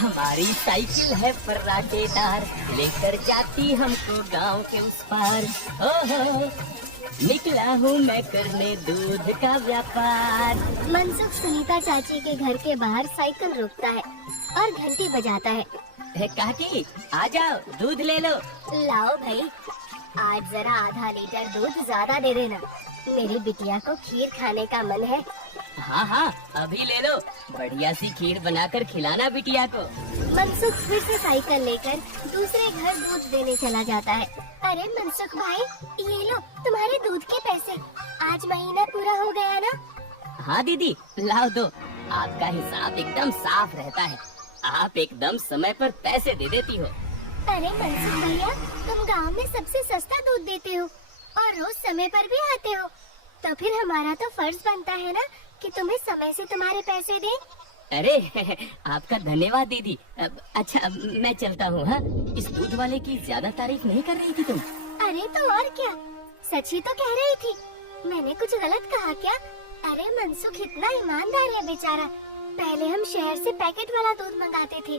हमारी साइकिल है फर्राटेदार, लेकर जाती हमको गांव के उस पार। ओहो, निकला हूँ मैं करने दूध का व्यापार। मनसुख सुनीता चाची के घर के बाहर साइकिल रोकता है और घंटी बजाता है। काकी आ जाओ, दूध ले लो। लाओ भाई, आज जरा आधा लीटर दूध ज्यादा दे देना, मेरी बिटिया को खीर खाने का मन है। हाँ हाँ, अभी ले लो, बढ़िया सी खीर बनाकर खिलाना बिटिया को। मनसुख फिर से साइकिल लेकर दूसरे घर दूध देने चला जाता है। अरे मनसुख भाई, ये लो तुम्हारे दूध के पैसे, आज महीना पूरा हो गया ना? हाँ दीदी, लाओ दो। आपका हिसाब एकदम साफ रहता है, आप एकदम समय पर पैसे दे देती हो। अरे मनसुख भैया, तुम गांव में सबसे सस्ता दूध देते हो और रोज समय पर भी आते हो, तो फिर हमारा तो फर्ज बनता है ना कि तुम्हें समय से तुम्हारे पैसे दें। अरे आपका धन्यवाद दीदी। अच्छा मैं चलता हूँ। हाँ, इस दूध वाले की ज्यादा तारीफ नहीं कर रही थी तुम? अरे तो और क्या, सच ही तो कह रही थी, मैंने कुछ गलत कहा क्या? अरे मनसुख इतना ईमानदार है बेचारा। पहले हम शहर से पैकेट वाला दूध मंगाते थे,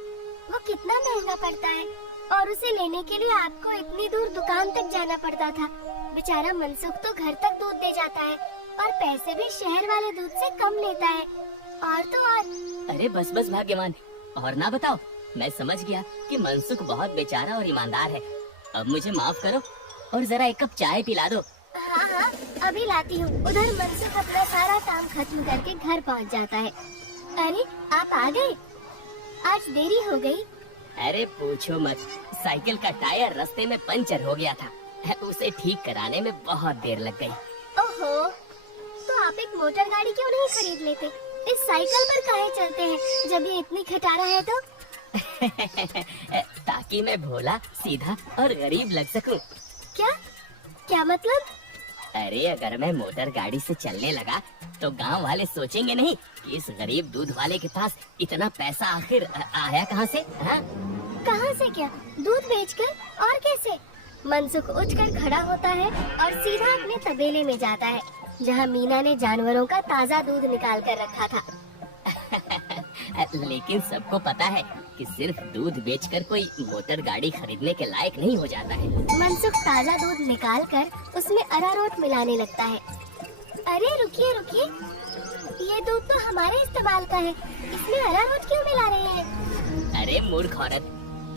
वो कितना महंगा पड़ता है, और उसे लेने के लिए आपको इतनी दूर दुकान तक जाना पड़ता था। बेचारा मनसुख तो घर तक दूध दे जाता है और पैसे भी शहर वाले दूध से कम लेता है। और तो और। अरे बस बस भाग्यवान, और ना बताओ। मैं समझ गया कि मनसुख बहुत बेचारा और ईमानदार है। अब मुझे माफ करो और जरा एक कप चाय पिला दो। हाँ हाँ, अभी लाती हूँ। उधर मनसुख अपना सारा काम खत्म करके घर पहुँच जाता है। अरे आप आ गए, आज देरी हो गई। अरे पूछो मत, साइकिल का टायर रास्ते में पंचर हो गया था, उसे ठीक कराने में बहुत देर लग गई। ओहो, तो आप एक मोटर गाड़ी क्यों नहीं खरीद लेते? इस साइकिल पर काहे चलते हैं जब ये इतनी खटारा है तो? ताकि मैं भोला, सीधा और गरीब लग सकूं। क्या क्या मतलब? अरे अगर मैं मोटर गाड़ी से चलने लगा तो गांव वाले सोचेंगे नहीं कि इस गरीब दूध वाले के पास इतना पैसा आखिर आया कहाँ से? हाँ? कहाँ से क्या? दूध बेचकर? और कैसे? मनसुख उठकर खड़ा होता है और सीधा अपने तबेले में जाता है, जहाँ मीना ने जानवरों का ताज़ा दूध निकाल कर रखा था। लेकिन सबको पता है कि सिर्फ दूध बेचकर कोई मोटर गाड़ी खरीदने के लायक नहीं हो जाता है। मनसुख ताज़ा दूध निकाल कर उसमें अरारोट मिलाने लगता है। अरे रुकिए रुकिए, ये दूध तो हमारे इस्तेमाल का है, इसमें अरारोट क्यों मिला रहे हैं? अरे मूर्ख औरत,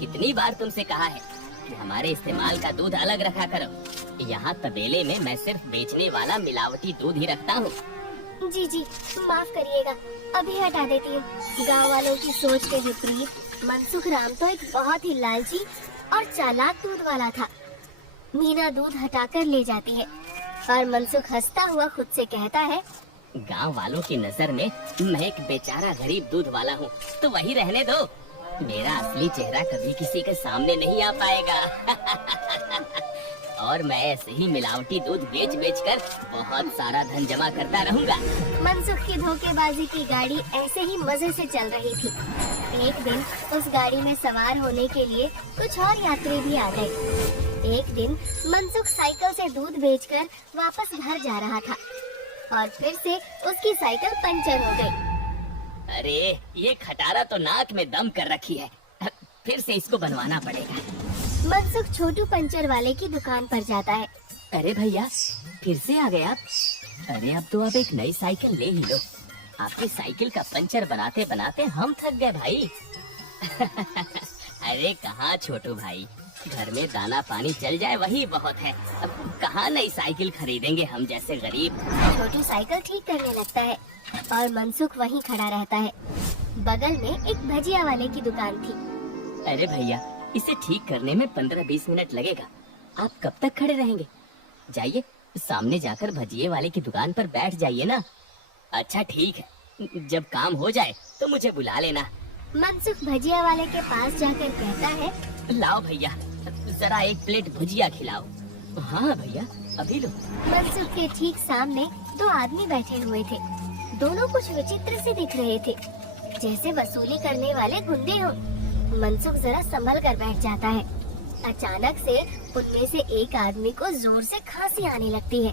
कितनी बार तुमसे कहा है कि हमारे इस्तेमाल का दूध अलग रखा करो। यहाँ तबेले में मैं सिर्फ बेचने वाला मिलावटी दूध ही रखता हूँ। जी जी, माफ करिएगा, अभी हटा देती हूँ। गाँव वालों की सोच के विपरीत मनसुख राम तो एक बहुत ही लालची और चालाक दूध वाला था। मीना दूध हटाकर ले जाती है और मनसुख हंसता हुआ खुद से कहता है, गांव वालों की नजर में मैं एक बेचारा गरीब दूध वाला हूँ, तो वही रहने दो। मेरा असली चेहरा कभी किसी के सामने नहीं आ पाएगा। और मैं ऐसे ही मिलावटी दूध बेच बेच कर बहुत सारा धन जमा करता रहूंगा। मनसुख की धोखेबाजी की गाड़ी ऐसे ही मजे से चल रही थी। एक दिन उस गाड़ी में सवार होने के लिए कुछ और यात्री भी आ गए। एक दिन मनसुख साइकिल से दूध बेचकर वापस घर जा रहा था और फिर से उसकी साइकिल पंचर हो गई। अरे ये खटारा तो नाक में दम कर रखी है, फिर से इसको बनवाना पड़ेगा। मनसुख छोटू पंचर वाले की दुकान पर जाता है। अरे भैया, फिर से आ गए आप? अरे अब तो आप एक नई साइकिल ले ही लो, आपकी साइकिल का पंचर बनाते बनाते हम थक गए भाई। अरे कहाँ छोटू भाई, घर में दाना पानी चल जाए वही बहुत है। अब कहाँ नई साइकिल खरीदेंगे हम जैसे गरीब। छोटू साइकिल ठीक करने लगता है और मनसुख वहीं खड़ा रहता है। बगल में एक भजिया वाले की दुकान थी। अरे भैया, इसे ठीक करने में 15-20 मिनट लगेगा, आप कब तक खड़े रहेंगे? जाइए सामने जाकर भजिए वाले की दुकान पर बैठ जाइए ना। अच्छा ठीक है, जब काम हो जाए तो मुझे बुला लेना। मनसुख भजिया वाले के पास जाकर कहता है, लाओ भैया, जरा एक प्लेट भुजिया खिलाओ। हाँ भैया, अभी लो। मनसुख के ठीक सामने दो आदमी बैठे हुए थे। दोनों कुछ विचित्र से दिख रहे थे, जैसे वसूली करने वाले गुंडे हों। मनसुख जरा संभल कर बैठ जाता है। अचानक से उनमें से एक आदमी को जोर से खांसी आने लगती है।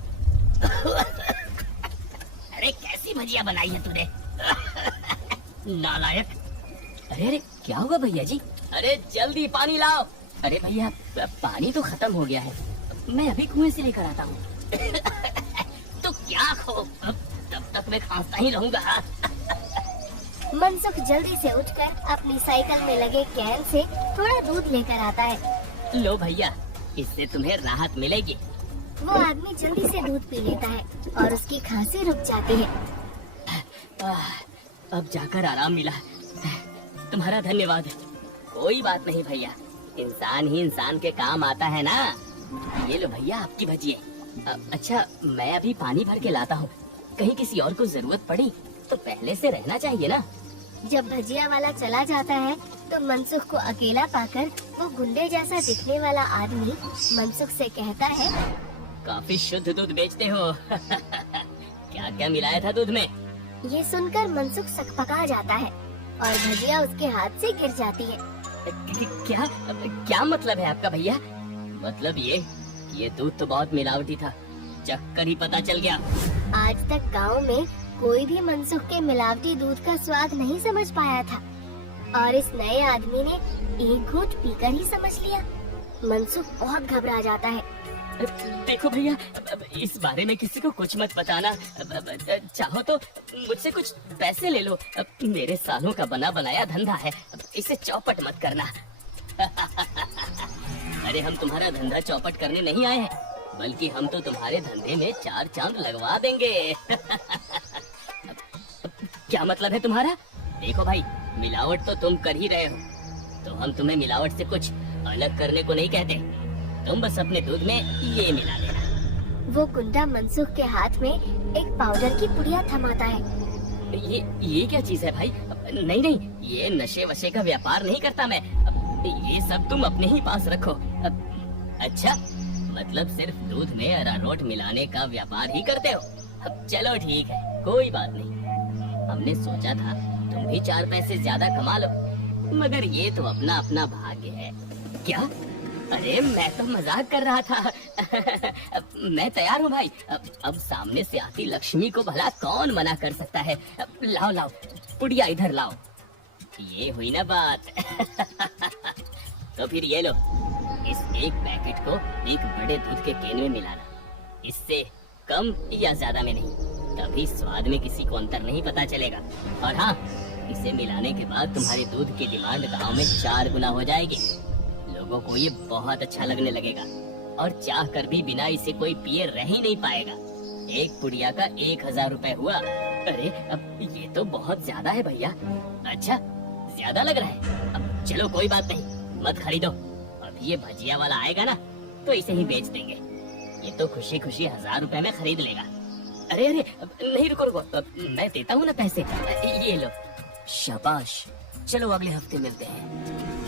अरे कैसी भजिया बनाई है तूने? नालायक, अरे अरे क्या हुआ भैया जी? अरे जल्दी पानी लाओ। अरे भैया पानी तो खत्म हो गया है, मैं अभी कुएं से लेकर आता हूँ। तो क्या खो, तब तक मैं खांसता ही रहूंगा। मनसुख जल्दी से उठकर अपनी साइकिल में लगे कैन से थोड़ा दूध लेकर आता है। लो भैया, इससे तुम्हें राहत मिलेगी। वो आदमी जल्दी से दूध पी लेता है और उसकी खांसी रुक जाती है। अब जाकर आराम मिला, तुम्हारा धन्यवाद। कोई बात नहीं भैया, इंसान ही इंसान के काम आता है ना। ये लो भैया आपकी भजिए। अच्छा मैं अभी पानी भर के लाता हूँ, कहीं किसी और को जरूरत पड़ी तो पहले से रहना चाहिए ना। जब भजिया वाला चला जाता है तो मनसुख को अकेला पाकर वो गुंडे जैसा दिखने वाला आदमी मनसुख से कहता है, काफी शुद्ध दूध बेचते हो। क्या क्या मिलाया था दूध में? ये सुनकर मनसुख सकपका जाता है और भजिया उसके हाथ से गिर जाती है। क्या क्या मतलब है आपका भैया? मतलब ये दूध तो बहुत मिलावटी था, चखकर ही पता चल गया। आज तक गांव में कोई भी मनसुख के मिलावटी दूध का स्वाद नहीं समझ पाया था और इस नए आदमी ने एक घूंट पीकर ही समझ लिया। मनसुख बहुत घबरा जाता है। देखो भैया, इस बारे में किसी को कुछ मत बताना। चाहो तो मुझसे कुछ पैसे ले लो, मेरे सालों का बना बनाया धंधा है, इसे चौपट मत करना। अरे हम तुम्हारा धंधा चौपट करने नहीं आए हैं, बल्कि हम तो तुम्हारे धंधे में 4 चांद लगवा देंगे। क्या मतलब है तुम्हारा? देखो भाई, मिलावट तो तुम कर ही रहे हो, तो हम तुम्हें मिलावट से कुछ अलग करने को नहीं कहते। तुम बस अपने दूध में ये मिला देना। वो गुंडा मनसुख के हाथ में एक पाउडर की पुड़िया थमाता है। ये क्या चीज है भाई? नहीं नहीं, ये नशे वशे का व्यापार नहीं करता मैं, ये सब तुम अपने ही पास रखो। अच्छा, मतलब सिर्फ दूध में अरारोट मिलाने का व्यापार ही करते हो? चलो ठीक है, कोई बात नहीं। हमने सोचा था तुम भी 4 पैसे ज्यादा कमा लो, मगर ये तो अपना अपना भाग्य है। क्या? अरे मैं तो मजाक कर रहा था। मैं तैयार हूँ भाई। अब सामने से आती लक्ष्मी को भला कौन मना कर सकता है। लाओ लाओ पुड़िया इधर लाओ। ये हुई ना बात। तो फिर ये लो, इस एक पैकेट को एक बड़े दूध के केन में मिलाना, इससे कम या ज्यादा में नहीं, तभी स्वाद में किसी को अंतर नहीं पता चलेगा। और हाँ, इसे मिलाने के बाद तुम्हारे दूध की डिमांड गांव में 4 गुना हो जाएगी। लोगों को ये बहुत अच्छा लगने लगेगा और चाह कर भी बिना इसे कोई पिए रह ही नहीं पाएगा। एक पुड़िया का 1000 रुपए हुआ। अरे अब ये तो बहुत ज्यादा है भैया। अच्छा ज्यादा लग रहा है? अब चलो कोई बात नहीं, मत खरीदो। अभी ये भजिया वाला आएगा ना तो इसे ही बेच देंगे। ये तो खुशी खुशी 1000 रुपए में खरीद लेगा। अरे अरे नहीं, रुको रुको, मैं देता हूँ ना पैसे, ये लो। शाबाश, चलो अगले हफ्ते मिलते हैं।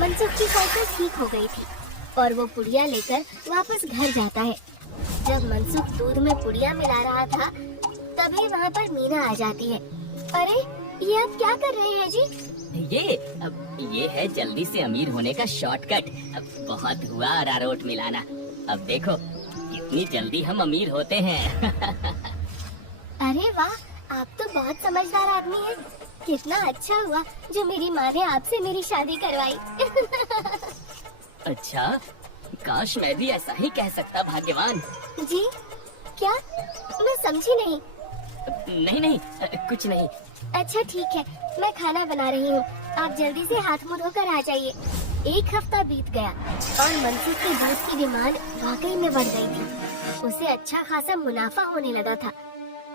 मनसुख की साइकिल ठीक हो गई थी और वो पुड़िया लेकर वापस घर जाता है। जब मनसुख दूध में पुड़िया मिला रहा था, तभी वहाँ पर मीना आ जाती है। अरे ये आप क्या कर रहे हैं जी? ये है जल्दी से अमीर होने का शॉर्टकट। बहुत हुआ अरारोट मिलाना, अब देखो कितनी जल्दी हम अमीर होते हैं। अरे वाह, आप तो बहुत समझदार आदमी हैं। कितना अच्छा हुआ जो मेरी माँ ने आपसे मेरी शादी करवाई। अच्छा, काश मैं भी ऐसा ही कह सकता भाग्यवान। जी क्या? मैं समझी नहीं। नहीं नहीं, कुछ नहीं। अच्छा ठीक है, मैं खाना बना रही हूँ, आप जल्दी से हाथ मुँह धोकर आ जाइए। 1 हफ्ता बीत गया और मनसुख की दूध की डिमांड वाकई में बढ़ गई थी। उसे अच्छा खासा मुनाफा होने लगा था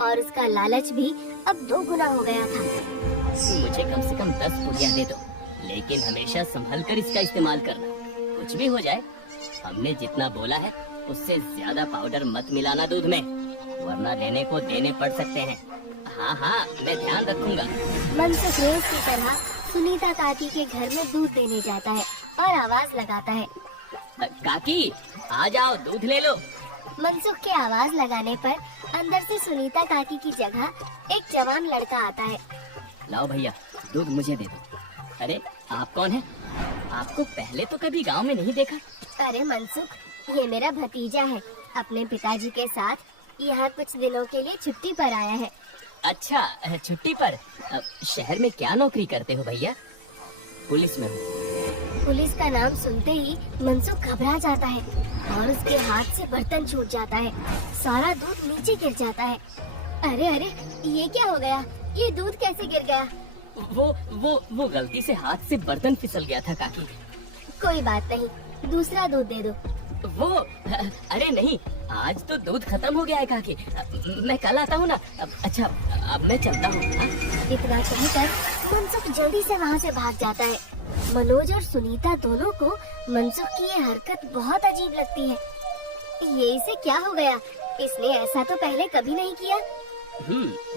और उसका लालच भी अब 2 गुना हो गया था। मुझे कम से कम 10 पुड़िया दे दो, लेकिन हमेशा संभल कर इसका इस्तेमाल करना। कुछ भी हो जाए, हमने जितना बोला है उससे ज्यादा पाउडर मत मिलाना दूध में, वरना लेने को देने पड़ सकते हैं। हाँ हाँ, मैं ध्यान रखूंगा। मनसुख रोज की तरह सुनीता काकी के घर में दूध देने जाता है और आवाज लगाता है, काकी आ जाओ, दूध ले लो। मनसुख के आवाज लगाने पर अंदर से सुनीता काकी की जगह एक जवान लड़का आता है। लाओ भैया, दूध मुझे दे दो। अरे आप कौन है? आपको पहले तो कभी गांव में नहीं देखा। अरे मनसुख, ये मेरा भतीजा है, अपने पिताजी के साथ यहाँ कुछ दिनों के लिए छुट्टी पर आया है। अच्छा, छुट्टी पर? शहर में क्या नौकरी करते हो भैया? पुलिस में हूँ। पुलिस का नाम सुनते ही मनसुख घबरा जाता है और उसके हाथ से बर्तन छूट जाता है। सारा दूध नीचे गिर जाता है। अरे अरे, ये क्या हो गया? ये दूध कैसे गिर गया? वो गलती से हाथ से बर्तन फिसल गया था काकी। कोई बात नहीं, दूसरा दूध दे दो। अरे नहीं, आज तो दूध खत्म हो गया है काकी। मैं कल आता हूँ ना। अच्छा, अब मैं चलता हूँ। इतना कहकर मनसुख जल्दी से वहाँ से भाग जाता है। मनोज और सुनीता दोनों को मनसुख की ये हरकत बहुत अजीब लगती है। ये इसे क्या हो गया? इसने ऐसा तो पहले कभी नहीं किया।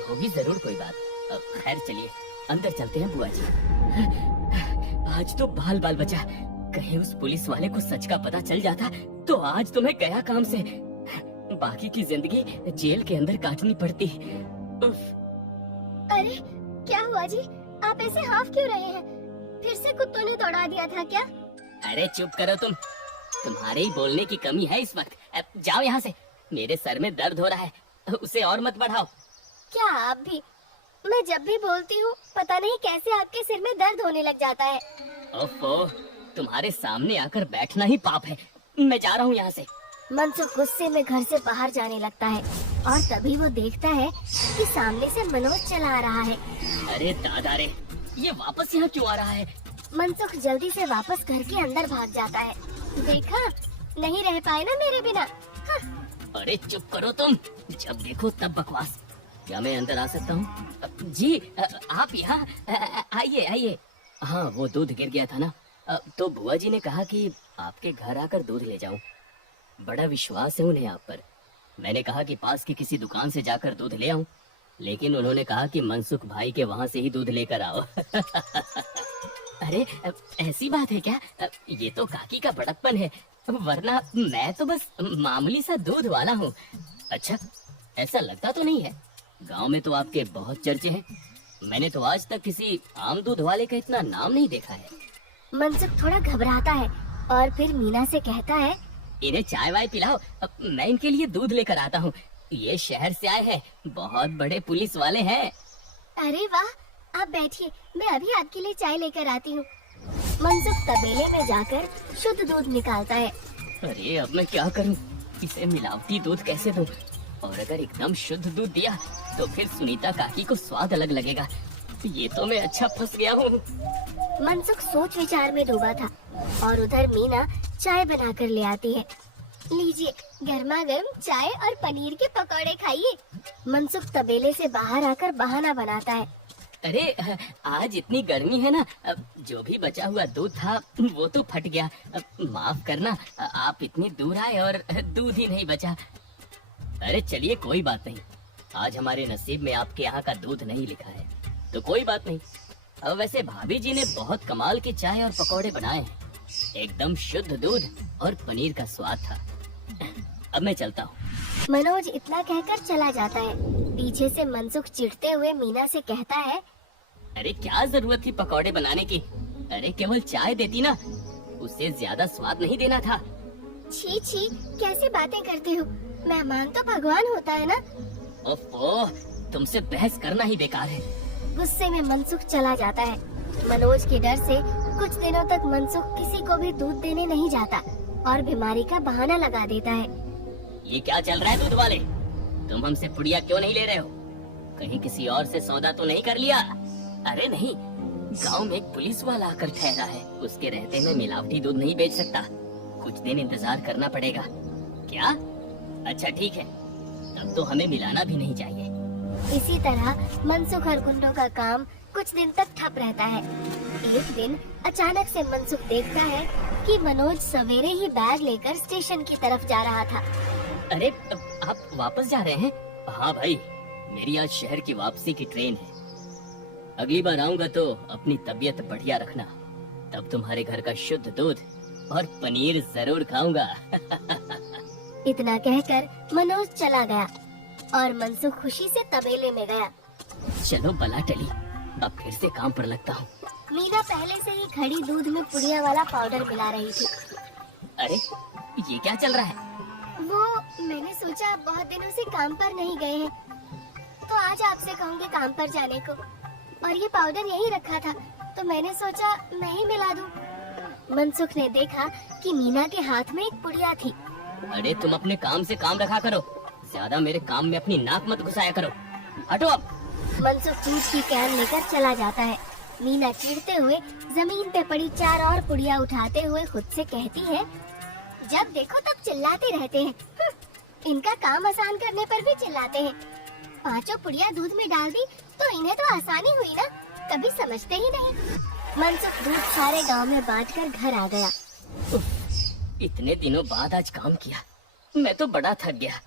होगी जरूर कोई बात। खैर चलिए, अंदर चलते हैं बुआ जी। आज तो बाल बाल बचा। कहीं उस पुलिस वाले को सच का पता चल जाता तो आज तो मैं गया काम से। बाकी की जिंदगी जेल के अंदर काटनी पड़ती। अरे क्या हुआ जी? आप ऐसे हाफ क्यों रहे हैं? फिर से कुत्तों ने दौड़ा दिया था क्या? अरे चुप करो तुम। तुम्हारे ही बोलने की कमी है इस वक्त। जाओ यहाँ से। मेरे सर में दर्द हो रहा है, उसे और मत बढ़ाओ। क्या आप भी? मैं जब भी बोलती हूँ पता नहीं कैसे आपके सिर में दर्द होने लग जाता है। ओफो, तुम्हारे सामने आकर बैठना ही पाप है। मैं जा रहा हूँ यहाँ से। मनसुख गुस्से में घर से बाहर जाने लगता है और तभी वो देखता है कि सामने से मनोज चला आ रहा है। अरे दादा रे, ये वापस यहाँ क्यों आ रहा है? मनसुख जल्दी से वापस घर के अंदर भाग जाता है। देखा, नहीं रह पाए ना मेरे बिना। अरे चुप करो तुम, जब देखो तब बकवास। क्या मैं अंदर आ सकता हूँ? जी आप यहाँ आइए आइए। हाँ, वो दूध गिर गया था ना, तो बुआ जी ने कहा कि आपके घर आकर दूध ले जाऊं। बड़ा विश्वास है उन्हें आप पर। मैंने कहा कि पास की किसी दुकान से जाकर दूध ले आऊं, लेकिन उन्होंने कहा कि मनसुख भाई के वहाँ से ही दूध लेकर आओ। अरे ऐसी बात है क्या? ये तो काकी का बड़कपन है, वरना मैं तो बस मामूली सा दूध वाला हूँ। अच्छा, ऐसा लगता तो नहीं है। गांव में तो आपके बहुत चर्चे हैं। मैंने तो आज तक किसी आम दूध वाले का इतना नाम नहीं देखा है। मनसुख थोड़ा घबराता है और फिर मीना से कहता है, इन्हें चाय वाय पिलाओ, मैं इनके लिए दूध लेकर आता हूँ। ये शहर से आए हैं, बहुत बड़े पुलिस वाले हैं। अरे वाह, आप बैठिए, मैं अभी आपके लिए चाय लेकर आती हूँ। मनसुख तबेले में जाकर शुद्ध दूध निकालता है। अरे अब मैं क्या करूँ? इसे मिलावटी दूध कैसे दूँ? और अगर एकदम शुद्ध दूध दिया तो फिर सुनीता काकी को स्वाद अलग लगेगा। ये तो मैं अच्छा फंस गया हूँ। मनसुख सोच विचार में डूबा था और उधर मीना चाय बनाकर ले आती है। लीजिए, गर्मा गर्म चाय और पनीर के पकौड़े खाइए। मनसुख तबेले से बाहर आकर बहाना बनाता है। अरे आज इतनी गर्मी है ना, जो भी बचा हुआ दूध था वो तो फट गया। माफ करना, आप इतनी दूर आए और दूध ही नहीं बचा। अरे चलिए, कोई बात नहीं। आज हमारे नसीब में आपके यहाँ का दूध नहीं लिखा है, तो कोई बात नहीं। अब वैसे भाभी जी ने बहुत कमाल के चाय और पकौड़े बनाए हैं। एकदम शुद्ध दूध और पनीर का स्वाद था। अब मैं चलता हूँ। मनोज इतना कहकर चला जाता है। पीछे से मनसुख चिढ़ते हुए मीना से कहता है, अरे क्या जरूरत थी पकौड़े बनाने की? अरे केवल चाय देती ना, उससे ज्यादा स्वाद नहीं देना था। छी छी, कैसी बातें करते हो? मेहमान तो भगवान होता है ना। ओफो, तुमसे बहस करना ही बेकार है। गुस्से में मनसुख चला जाता है। मनोज के डर से कुछ दिनों तक मनसुख किसी को भी दूध देने नहीं जाता और बीमारी का बहाना लगा देता है। ये क्या चल रहा है दूध वाले? तुम हमसे पुड़िया क्यों नहीं ले रहे हो? कहीं किसी और से सौदा तो नहीं कर लिया? अरे नहीं, गांव में एक पुलिस वाला आकर ठहरा है। उसके रहते मैं मिलावटी दूध नहीं बेच सकता। कुछ दिन इंतजार करना पड़ेगा। क्या? अच्छा ठीक है, तब तो हमें मिलाना भी नहीं चाहिए। इसी तरह मनसुख और गुंडों का काम कुछ दिन तक ठप रहता है। एक दिन अचानक से मनसुख देखता है कि मनोज सवेरे ही बैग लेकर स्टेशन की तरफ जा रहा था। अरे आप वापस जा रहे हैं? हाँ भाई, मेरी आज शहर की वापसी की ट्रेन है। अगली बार आऊंगा तो अपनी तबीयत बढ़िया रखना, तब तुम्हारे घर का शुद्ध दूध और पनीर जरूर खाऊंगा। इतना कहकर मनोज चला गया और मनसुख खुशी से तबेले में गया। चलो बला टली, अब फिर से काम पर लगता हूँ। मीना पहले से ही खड़ी दूध में पुड़िया वाला पाउडर मिला रही थी। अरे ये क्या चल रहा है? वो मैंने सोचा आप बहुत दिनों से काम पर नहीं गए हैं, तो आज आपसे कहूँगी काम पर जाने को। और ये पाउडर यहीं रखा था, तो मैंने सोचा मैं ही मिला दूं। मनसुख ने देखा कि मीना के हाथ में एक पुड़िया थी। अरे तुम अपने काम से काम रखा करो, ज्यादा मेरे काम में अपनी नाक मत घुसाया करो। हटो अब। मनसुख दूध की कैन लेकर चला जाता है। मीना चिढ़ते हुए जमीन पे पड़ी 4 और पुड़िया उठाते हुए खुद से कहती है, जब देखो तब चिल्लाते रहते हैं। इनका काम आसान करने पर भी चिल्लाते हैं। 5 पुड़िया दूध में डाल दी तो इन्हें तो आसानी हुई ना, कभी समझते ही नहीं। मनसुख दूध सारे गांव में बांटकर घर आ गया। इतने दिनों बाद आज काम किया, मैं तो बड़ा थक गया।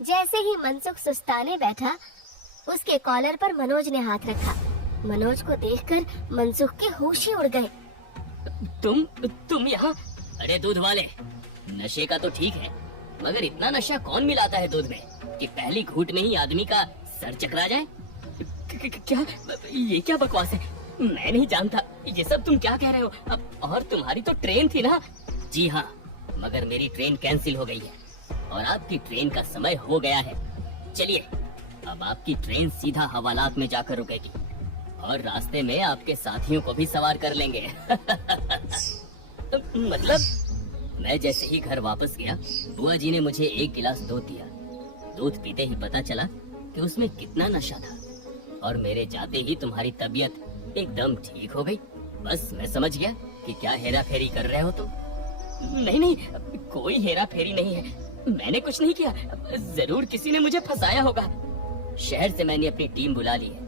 जैसे ही मनसुख सुस्ताने बैठा, उसके कॉलर पर मनोज ने हाथ रखा। मनोज को देखकर मनसुख के होश ही उड़ गए। तुम यहाँ? अरे दूध वाले, नशे का तो ठीक है, मगर इतना नशा कौन मिलाता है दूध में कि पहली घूंट में ही आदमी का सर चकरा जाए? क्या ये क्या बकवास है? मैं नहीं जानता ये सब तुम क्या कह रहे हो। और तुम्हारी तो ट्रेन थी ना? जी हाँ, मगर मेरी ट्रेन कैंसिल हो गई है और आपकी ट्रेन का समय हो गया है। चलिए, अब आपकी ट्रेन सीधा हवालात में जाकर रुकेगी और रास्ते में आपके साथियों को भी सवार कर लेंगे। मतलब मैं जैसे ही घर वापस गया, बुआ जी ने मुझे 1 गिलास दूध दिया। दूध पीते ही पता चला कि उसमें कितना नशा था और मेरे जाते ही तुम्हारी तबीयत एकदम ठीक हो गई। बस मैं समझ गया कि क्या हेरा फेरी कर रहे हो तुम। नहीं, कोई हेरा फेरी नहीं है, मैंने कुछ नहीं किया। जरूर किसी ने मुझे फंसाया होगा। शहर से मैंने अपनी टीम बुला ली है,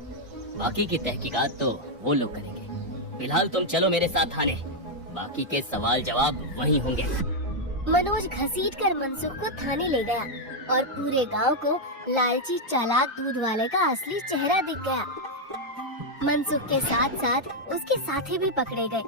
बाकी की तहकीकात तो वो लोग करेंगे। फिलहाल तुम चलो मेरे साथ थाने, बाकी के सवाल जवाब वहीं होंगे। मनोज घसीटकर मनसुख को थाने ले गया और पूरे गांव को लालची चालाक दूध वाले का असली चेहरा दिख गया। मनसुख के साथ साथ उसके साथी भी पकड़े गए।